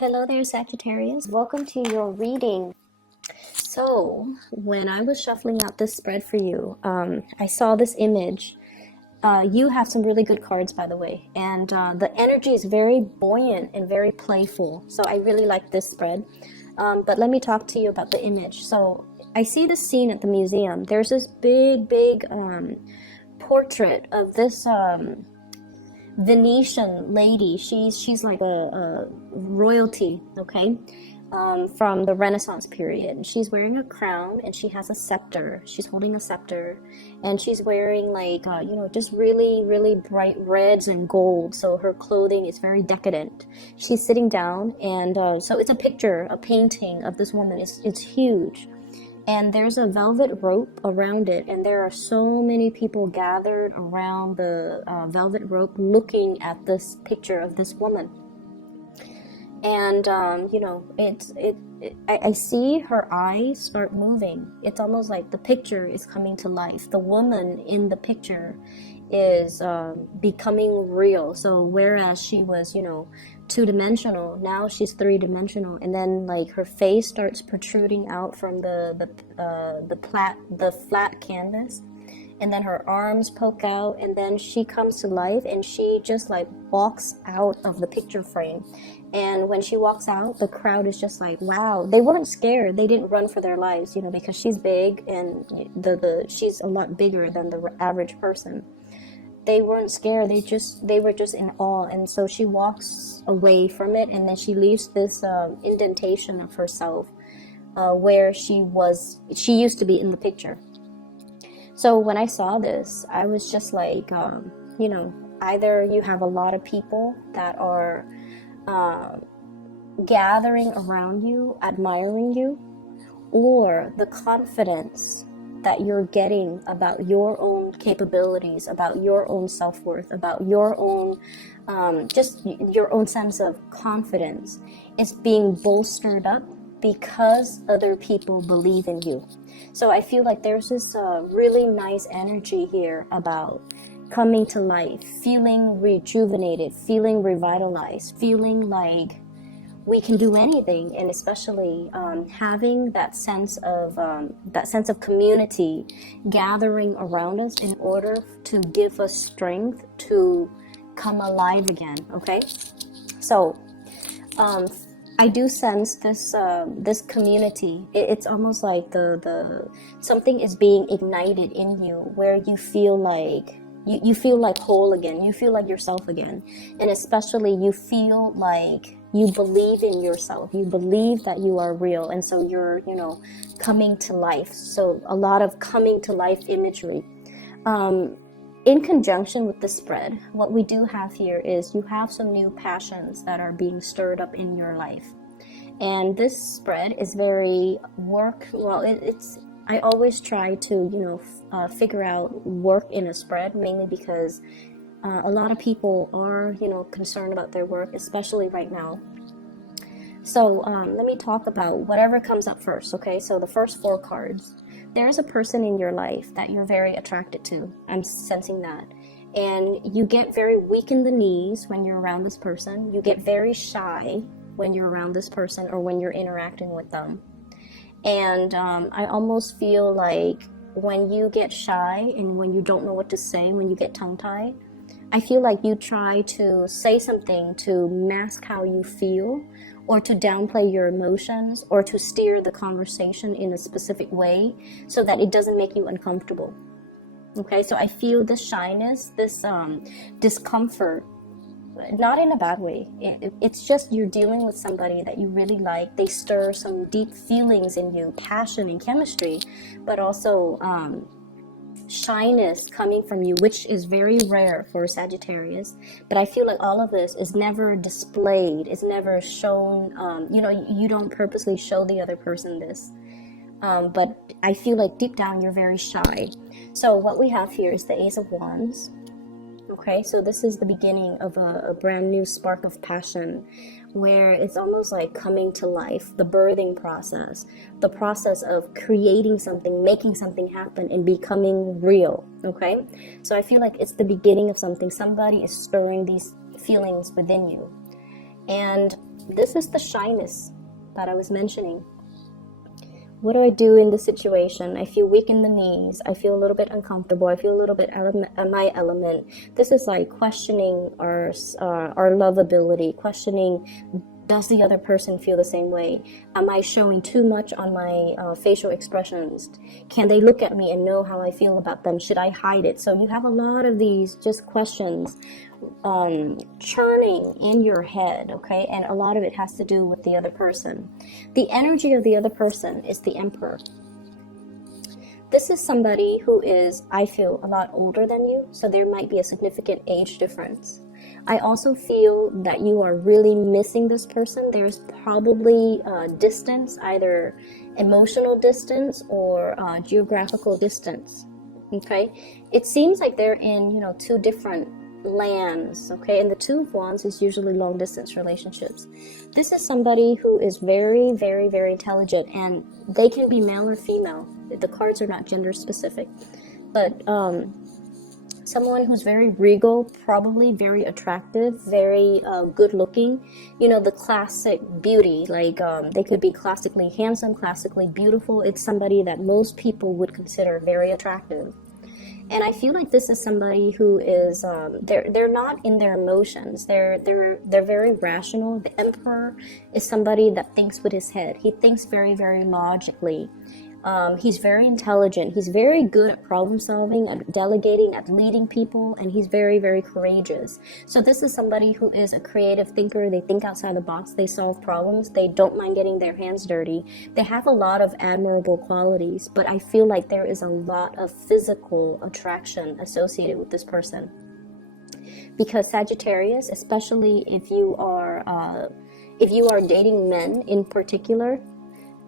Hello there, Sagittarius. Welcome to your reading. So, when I was shuffling out this spread for you, I saw this image. You have some really good cards, by the way, and the energy is very buoyant and very playful. So, I really like this spread. But let me talk to you about the image. So, I see this scene at the museum. There's this big portrait of this Venetian lady. She's like a royalty, okay, from the Renaissance period. She's wearing a crown and she has a scepter. She's holding a scepter, and she's wearing like just really bright reds and gold. So her clothing is very decadent. She's sitting down, and so it's a picture, a painting of this woman. It's huge. And there's a velvet rope around it, and there are so many people gathered around the velvet rope looking at this picture of this woman. And I see her eyes start moving. It's almost like the picture is coming to life. The woman in the picture is becoming real. So whereas she was two-dimensional, now she's three-dimensional, and then like her face starts protruding out from the flat canvas, and then her arms poke out, and then she comes to life, and she just like walks out of the picture frame. And when she walks out, the crowd is just like, wow. They weren't scared. They didn't run for their lives, because she's big, and she's a lot bigger than the average person. They weren't scared. They were just in awe. And so she walks away from it, and then she leaves this indentation of herself where she used to be in the picture. So when I saw this, I was just like, either you have a lot of people that are gathering around you, admiring you, or the confidence that you're getting about your own capabilities, about your own self-worth, about your own, just your own sense of confidence is being bolstered up because other people believe in you. So I feel like there's this really nice energy here about coming to life, feeling rejuvenated, feeling revitalized, feeling like we can do anything, and especially having that sense of community gathering around us in order to give us strength to come alive again. Okay, so I do sense this community. It's almost like the something is being ignited in you, where you feel like you feel like whole again. You feel like yourself again, and especially you feel like you believe in yourself. You believe that you are real, and so you're coming to life. So a lot of coming to life imagery. In conjunction with the spread, what we do have here is you have some new passions that are being stirred up in your life. And this spread is very I always try to, figure out work in a spread, mainly because a lot of people are, concerned about their work, especially right now. So let me talk about whatever comes up first, okay? So the first 4 cards. There's a person in your life that you're very attracted to. I'm sensing that. And you get very weak in the knees when you're around this person. You get very shy when you're around this person or when you're interacting with them. And I almost feel like when you get shy and when you don't know what to say, when you get tongue-tied, I feel like you try to say something to mask how you feel, or to downplay your emotions, or to steer the conversation in a specific way so that it doesn't make you uncomfortable. Okay, so I feel this shyness, this discomfort, not in a bad way. It's just you're dealing with somebody that you really like. They stir some deep feelings in you, passion and chemistry, but also shyness coming from you, which is very rare for Sagittarius. But I feel like all of this is never displayed, is never shown. You don't purposely show the other person this. But I feel like deep down you're very shy. So what we have here is the Ace of Wands. Okay, so this is the beginning of a brand new spark of passion, where it's almost like coming to life, the birthing process, the process of creating something, making something happen, and becoming real. Okay, so I feel like it's the beginning of something. Somebody is stirring these feelings within you. And this is the shyness that I was mentioning. What do I do in this situation? I feel weak in the knees. I feel a little bit uncomfortable. I feel a little bit out of my element. This is like questioning our lovability, questioning, does the other person feel the same way? Am I showing too much on my facial expressions? Can they look at me and know how I feel about them? Should I hide it? So you have a lot of these just questions churning in your head, okay? And a lot of it has to do with the other person. The energy of the other person is the Emperor. This is somebody who is, I feel, a lot older than you, so there might be a significant age difference. I also feel that you are really missing this person. There's probably distance, either emotional distance or geographical distance, okay? It seems like they're in, two different lands, okay? And the Two of Wands is usually long distance relationships. This is somebody who is very, very, very intelligent, and they can be male or female. The cards are not gender specific, but someone who's very regal, probably very attractive, very good looking, the classic beauty, like they could be classically handsome, classically beautiful. It's somebody that most people would consider very attractive. And I feel like this is somebody who is they're not in their emotions. They're very rational. The Emperor is somebody that thinks with his head. He thinks very, very logically. He's very intelligent. He's very good at problem solving, at delegating, at leading people, and he's very, very courageous. So this is somebody who is a creative thinker. They think outside the box. They solve problems. They don't mind getting their hands dirty. They have a lot of admirable qualities, but I feel like there is a lot of physical attraction associated with this person. Because Sagittarius, especially if you are dating men in particular,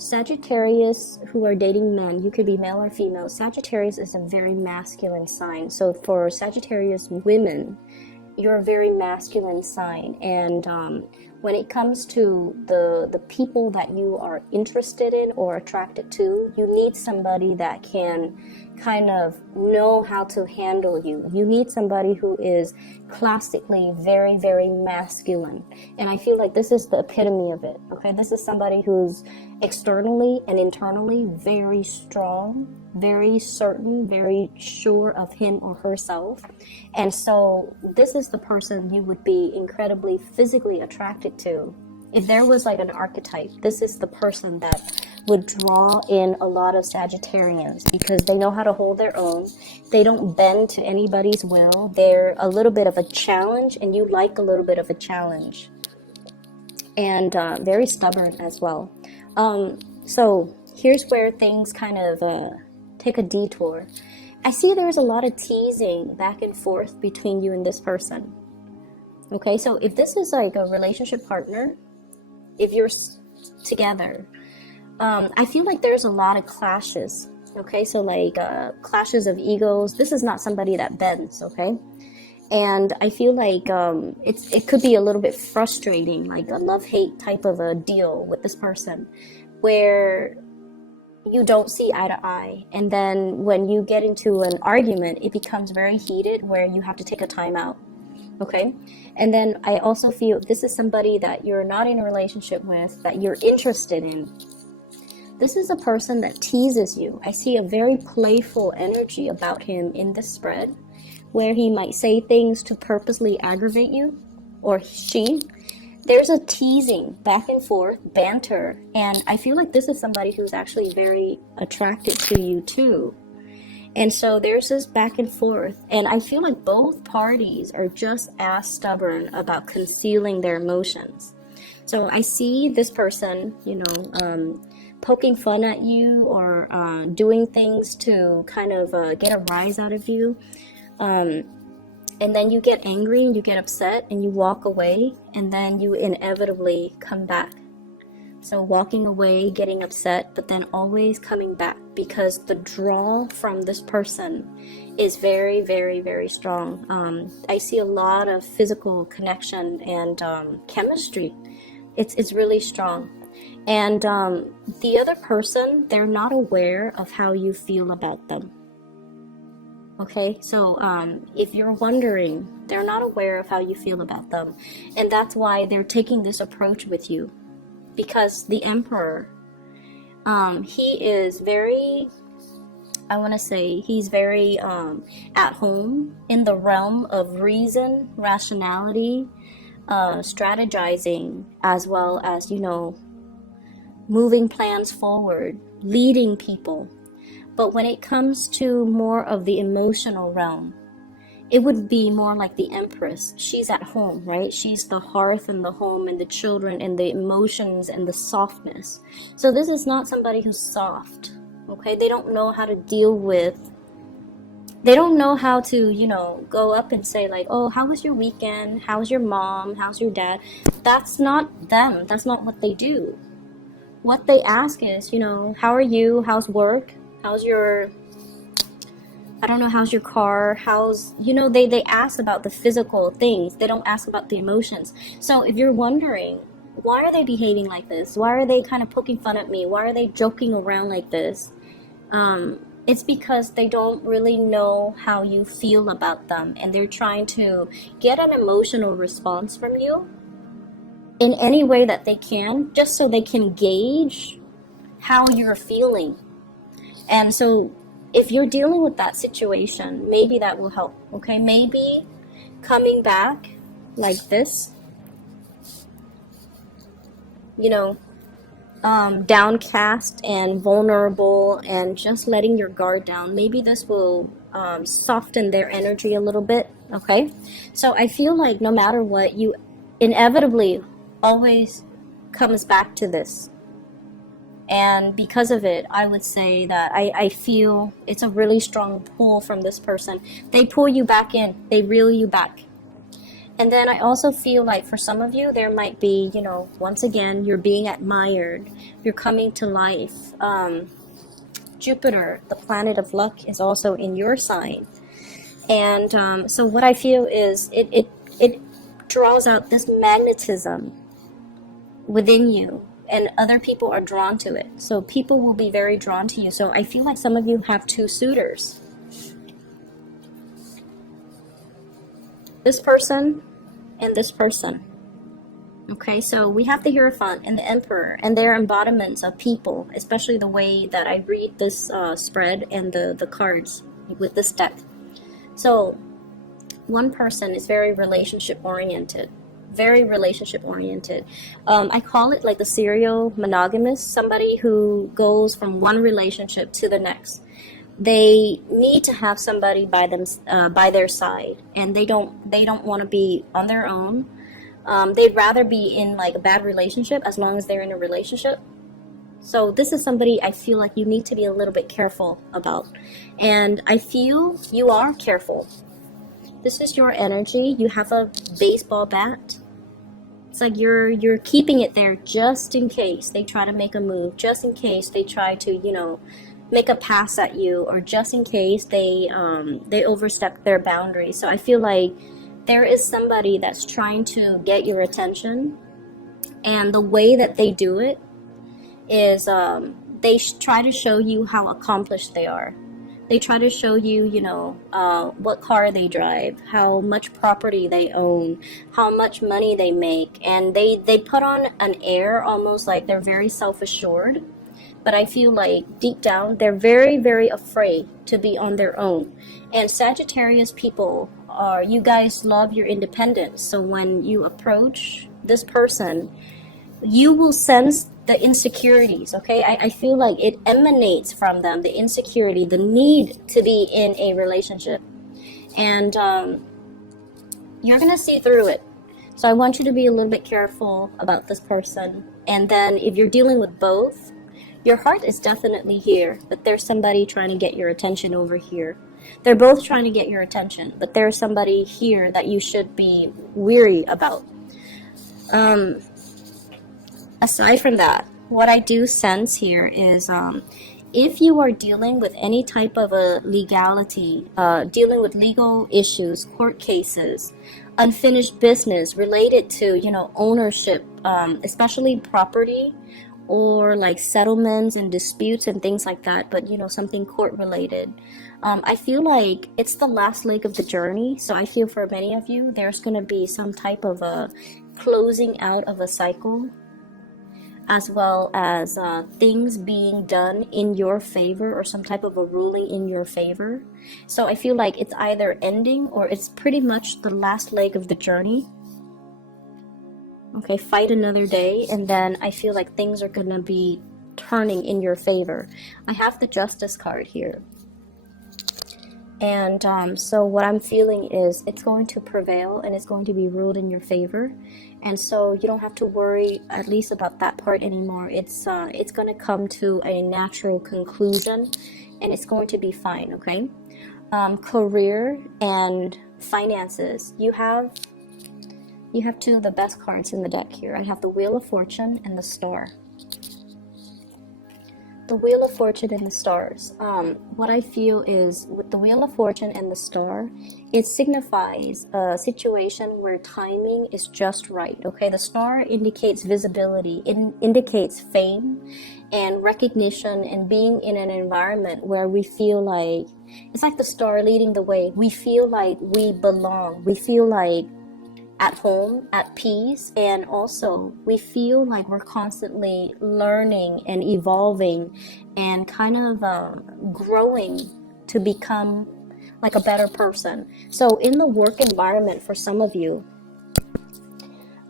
Sagittarius who are dating men, you could be male or female. Sagittarius is a very masculine sign. So for Sagittarius women, you're a very masculine sign. And when it comes to the people that you are interested in or attracted to, you need somebody that can kind of know how to handle you. You need somebody who is classically very, very masculine. And I feel like this is the epitome of it, okay? This is somebody who's externally and internally very strong, very certain, very sure of him or herself. And so this is the person you would be incredibly physically attracted to. If there was like an archetype, this is the person that would draw in a lot of Sagittarians because they know how to hold their own. They don't bend to anybody's will. They're a little bit of a challenge, and you like a little bit of a challenge. And very stubborn as well. So here's where things kind of take a detour. I see there's a lot of teasing back and forth between you and this person. Okay, so if this is like a relationship partner, if you're together, I feel like there's a lot of clashes. Okay, so like clashes of egos. This is not somebody that bends, okay? And I feel like it could be a little bit frustrating, like a love-hate type of a deal with this person, where you don't see eye to eye. And then when you get into an argument, it becomes very heated where you have to take a time out. Okay? And then I also feel this is somebody that you're not in a relationship with, that you're interested in. This is a person that teases you. I see a very playful energy about him in this spread, where he might say things to purposely aggravate you, or she. There's a teasing, back and forth, banter, and I feel like this is somebody who's actually very attracted to you too. And so there's this back and forth, and I feel like both parties are just as stubborn about concealing their emotions. So I see this person, poking fun at you or doing things to kind of get a rise out of you. And then you get angry and you get upset and you walk away, and then you inevitably come back. So walking away, getting upset, but then always coming back, because the draw from this person is very, very, very strong. I see a lot of physical connection and chemistry. It's really strong. And the other person, they're not aware of how you feel about them. Okay, so if you're wondering, they're not aware of how you feel about them. And that's why they're taking this approach with you. Because the Emperor, he is very, I want to say, he's very at home in the realm of reason, rationality, strategizing, as well as, you know, moving plans forward, leading people. But when it comes to more of the emotional realm, it would be more like the Empress. She's at home, right? She's the hearth and the home and the children and the emotions and the softness. So this is not somebody who's soft, okay? They don't know how to deal with, they don't know how to, you know, go up and say like, oh, how was your weekend? How's your mom? How's your dad? That's not them. That's not what they do. What they ask is, you know, how are you? How's work? How's your, I don't know, how's your car? How's, you know, they ask about the physical things. They don't ask about the emotions. So if you're wondering, why are they behaving like this? Why are they kind of poking fun at me? Why are they joking around like this? It's because they don't really know how you feel about them. And they're trying to get an emotional response from you in any way that they can, just so they can gauge how you're feeling. And so if you're dealing with that situation, maybe that will help, okay? Maybe coming back like this, you know, downcast and vulnerable and just letting your guard down, maybe this will soften their energy a little bit, okay? So I feel like no matter what, you inevitably always comes back to this. And because of it, I would say that I feel it's a really strong pull from this person. They pull you back in. They reel you back. And then I also feel like for some of you, there might be, you know, once again, you're being admired. You're coming to life. Jupiter, the planet of luck, is also in your sign. And so what I feel is it draws out this magnetism within you. And other people are drawn to it. So people will be very drawn to you. So I feel like some of you have two suitors. This person and this person. Okay, so we have the Hierophant and the Emperor, and they're embodiments of people, especially the way that I read this spread and the cards with this deck. So one person is very relationship oriented. Very relationship oriented. I call it like the serial monogamous, somebody who goes from one relationship to the next. They need to have somebody by their side, and they don't want to be on their own. They'd rather be in like a bad relationship as long as they're in a relationship. So this is somebody I feel like you need to be a little bit careful about, and I feel you are careful. This is your energy. You have a baseball bat. It's like you're keeping it there just in case they try to make a move, just in case they try to, you know, make a pass at you, or just in case they overstep their boundaries. So I feel like there is somebody that's trying to get your attention, and the way that they do it is they try to show you how accomplished they are. They try to show you, you know, what car they drive, how much property they own, how much money they make. And they put on an air almost like they're very self-assured. But I feel like deep down, they're very, very afraid to be on their own. And Sagittarius people you guys love your independence. So when you approach this person, you will sense the insecurities, okay? I feel like it emanates from them, the insecurity, the need to be in a relationship. And you're going to see through it. So I want you to be a little bit careful about this person. And then if you're dealing with both, your heart is definitely here, but there's somebody trying to get your attention over here. They're both trying to get your attention, but there's somebody here that you should be weary about. Aside from that, what I do sense here is if you are dealing with any type of a legality, dealing with legal issues, court cases, unfinished business related to, you know, ownership, especially property, or like settlements and disputes and things like that, but something court related. I feel like it's the last leg of the journey. So I feel for many of you, there's going to be some type of a closing out of a cycle, as well as things being done in your favor, or some type of a ruling in your favor. So I feel like it's either ending or it's pretty much the last leg of the journey. Okay, fight another day, and then I feel like things are going to be turning in your favor. I have the Justice card here. And so what I'm feeling is it's going to prevail and it's going to be ruled in your favor. And so you don't have to worry, at least about that part anymore. It's going to come to a natural conclusion, and it's going to be fine, okay? Career and finances. You have two of the best cards in the deck here. I have the Wheel of Fortune and the Star. The Wheel of Fortune and the Stars. What I feel is with the Wheel of Fortune and the Star, it signifies a situation where timing is just right. Okay, the Star indicates visibility. It indicates fame and recognition, and being in an environment where we feel like it's like the Star leading the way. We feel like we belong. We feel like at home, at peace, and also we feel like we're constantly learning and evolving and kind of growing to become like a better person. So in the work environment, for some of you,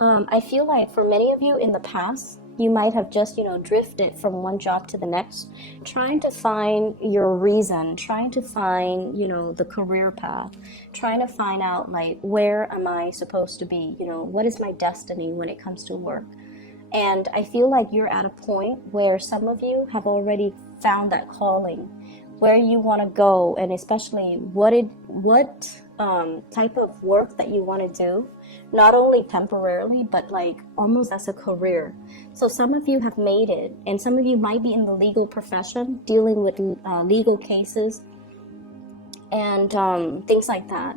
I feel like for many of you in the past, you might have just, drifted from one job to the next, trying to find your reason, trying to find, the career path, trying to find out, like, where am I supposed to be? What is my destiny when it comes to work? And I feel like you're at a point where some of you have already found that calling, where you want to go, and especially what type of work that you want to do, not only temporarily, but like almost as a career. So some of you have made it, and some of you might be in the legal profession, dealing with legal cases and things like that,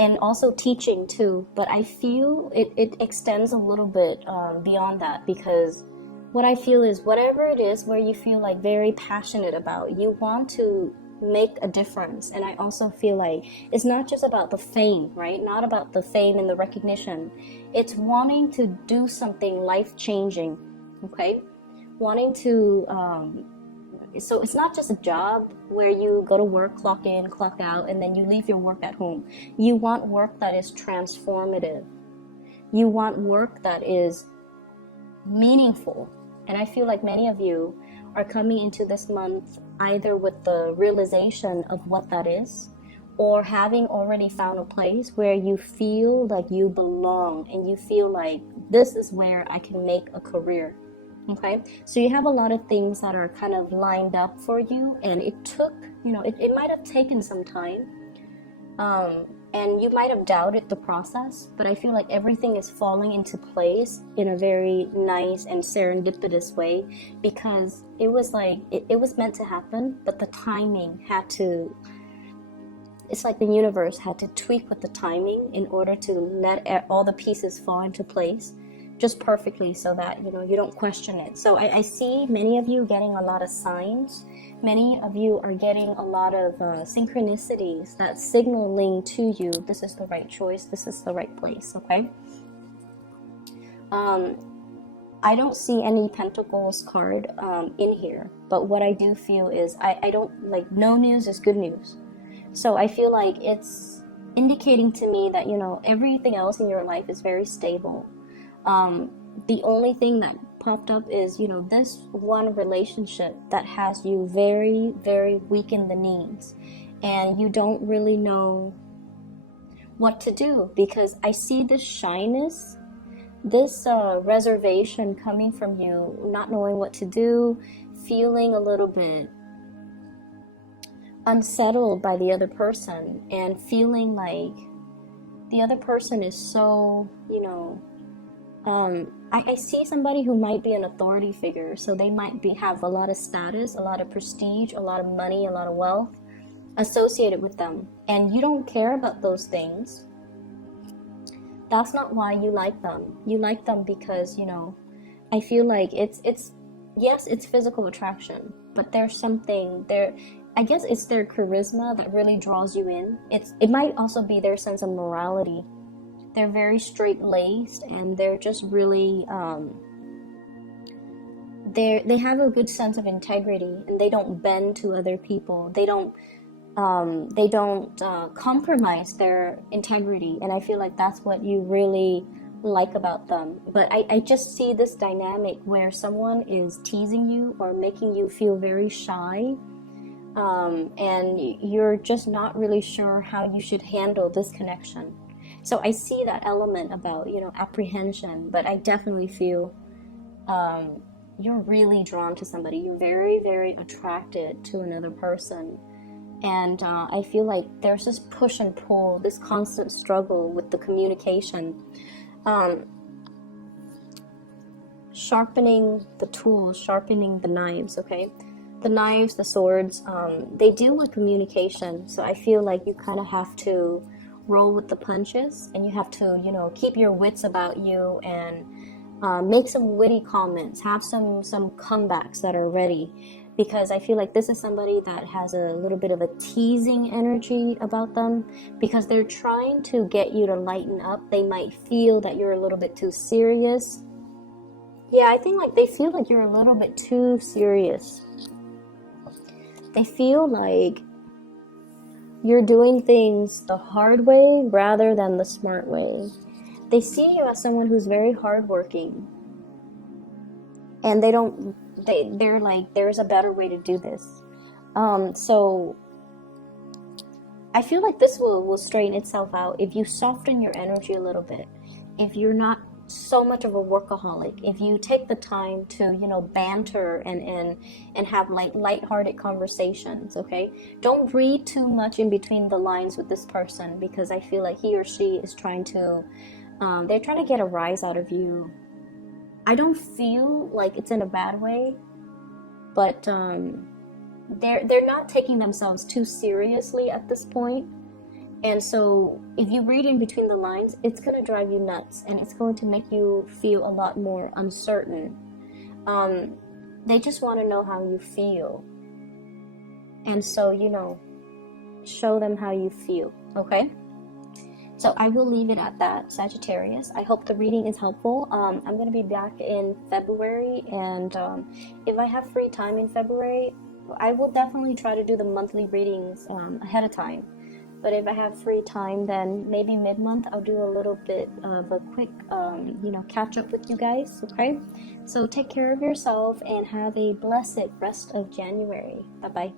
and also teaching too. But I feel it extends a little bit beyond that, because what I feel is whatever it is where you feel like very passionate about, you want to make a difference. And I also feel like it's not just about the fame, right? Not about the fame and the recognition. It's wanting to do something life-changing, okay? Wanting to, so it's not just a job where you go to work, clock in, clock out, and then you leave your work at home. You want work that is transformative. You want work that is meaningful. And I feel like many of you are coming into this month either with the realization of what that is, or having already found a place where you feel like you belong and you feel like this is where I can make a career. Okay, so you have a lot of things that are kind of lined up for you, and it took, it might have taken some time, and you might have doubted the process, but I feel like everything is falling into place in a very nice and serendipitous way, because it was like, it was meant to happen, but the timing had to, it's like the universe had to tweak with the timing in order to let all the pieces fall into place just perfectly, so that, you don't question it. So I see many of you getting a lot of signs. Many of you are getting a lot of synchronicities that's signaling to you, this is the right choice, this is the right place, okay? I don't see any Pentacles card in here, but what I do feel is, I don't, like, no news is good news. So I feel like it's indicating to me that, everything else in your life is very stable. The only thing that popped up is, this one relationship that has you very, very weak in the knees, and you don't really know what to do, because I see this shyness, this reservation coming from you, not knowing what to do, feeling a little bit unsettled by the other person, and feeling like the other person is so, I see somebody who might be an authority figure, so they might have a lot of status, a lot of prestige, a lot of money, a lot of wealth associated with them, and you don't care about those things. That's not why you like them. You like them because, I feel like it's yes, it's physical attraction, but there's something there. I guess it's their charisma that really draws you in. It might also be their sense of morality. They're very straight-laced, and they're just really they have a good sense of integrity, and they don't bend to other people. They don't compromise their integrity, and I feel like that's what you really like about them. But I just see this dynamic where someone is teasing you or making you feel very shy, and you're just not really sure how you should handle this connection. So I see that element about, apprehension, but I definitely feel you're really drawn to somebody. You're very, very attracted to another person. And I feel like there's this push and pull, this constant struggle with the communication. Sharpening the tools, sharpening the knives, okay? The knives, the swords, they deal with communication. So I feel like you kind of have to roll with the punches, and you have to, keep your wits about you, and make some witty comments, have some comebacks that are ready, because I feel like this is somebody that has a little bit of a teasing energy about them, because they're trying to get you to lighten up. They might feel that you're a little bit too serious. Yeah, I think like they feel like you're a little bit too serious. They feel like you're doing things the hard way rather than the smart way. They see you as someone who's very hardworking, and they're like, there's a better way to do this. So I feel like this will straighten itself out if you soften your energy a little bit. If you're not so much of a workaholic, if you take the time to, banter and have like lighthearted conversations, okay? Don't read too much in between the lines with this person, because I feel like he or she is trying to, they're trying to get a rise out of you. I don't feel like it's in a bad way, but they're not taking themselves too seriously at this point. And so if you read in between the lines, it's going to drive you nuts, and it's going to make you feel a lot more uncertain. They just want to know how you feel. And so, show them how you feel, okay? So I will leave it at that, Sagittarius. I hope the reading is helpful. I'm going to be back in February, and if I have free time in February, I will definitely try to do the monthly readings ahead of time. But if I have free time, then maybe mid-month I'll do a little bit of a quick, catch up with you guys, okay? So take care of yourself and have a blessed rest of January. Bye-bye.